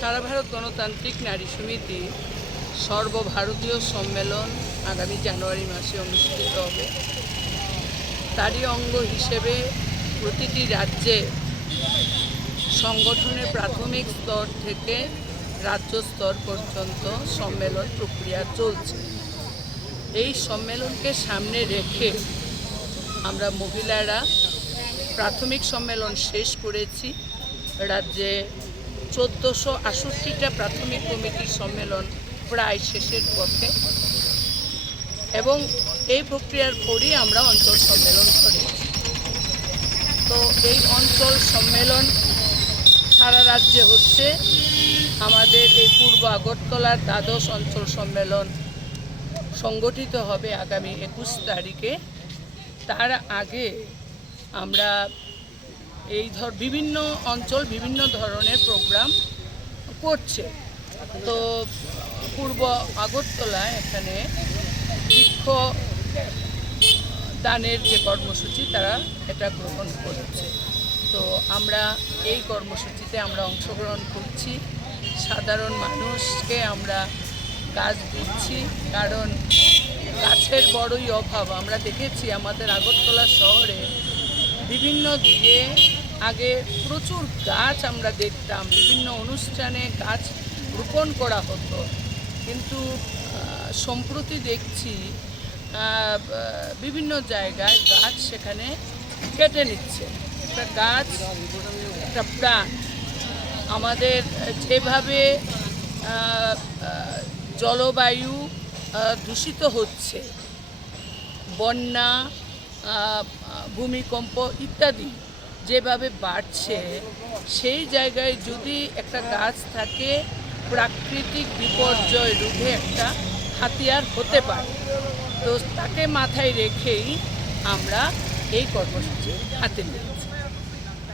সারা ভারত গণতান্ত্রিক নারী সমিতি সর্বভারতীয় সম্মেলন আগামী জানুয়ারি মাসে অনুষ্ঠিত হবে। তারই অঙ্গ হিসেবে প্রতিটি রাজ্যে সংগঠনের প্রাথমিক স্তর থেকে রাজ্য স্তর পর্যন্ত সম্মেলন প্রক্রিয়া চলছে। এই সম্মেলনকে সামনে রেখে আমরা মহিলারা প্রাথমিক সম্মেলন শেষ করেছি। রাজ্যে 1468টা প্রাথমিক কমিটির সম্মেলন প্রায় শেষের পথে, এবং এই প্রক্রিয়ার পরই আমরা অঞ্চল সম্মেলন করেছি। তো এই অঞ্চল সম্মেলন সারা রাজ্যে হচ্ছে। আমাদের এই পূর্ব আগরতলার দ্বাদশ অঞ্চল সম্মেলন সংগঠিত হবে আগামী 21 তারিখে। তার আগে আমরা বিভিন্ন অঞ্চল বিভিন্ন ধরনের প্রোগ্রাম করছে। তো পূর্ব আগরতলায় এখানে বৃক্ষ দানের যে কর্মসূচি তারা এটা গ্রহণ করছে। তো আমরা এই কর্মসূচিতে আমরা অংশগ্রহণ করছি। সাধারণ মানুষকে আমরা গাছ দিচ্ছি, কারণ গাছের বড়ই অভাব। আমরা দেখেছি আমাদের আগরতলা শহরে বিভিন্ন দিকে আগে প্রচুর গাছ আমরা দেখতাম, বিভিন্ন অনুষ্ঠানে গাছ রোপণ করা হতো, কিন্তু সম্প্রতি দেখছি বিভিন্ন জায়গায় গাছ সেখানে কেটে নিচ্ছে। একটা গাছ একটা প্রাণ। আমাদের যেভাবে জলবায়ু দূষিত হচ্ছে, বন্যা, ভূমিকম্প ইত্যাদি যেভাবে বাড়ছে, সেই জায়গায় যদি একটা গাছ থাকে প্রাকৃতিক বিপর্যয় রোধে একটা হাতিয়ার হতে পারে। তো তাকে মাথায় রেখেই আমরা এই কর্মসূচি হাতে নিয়েছি।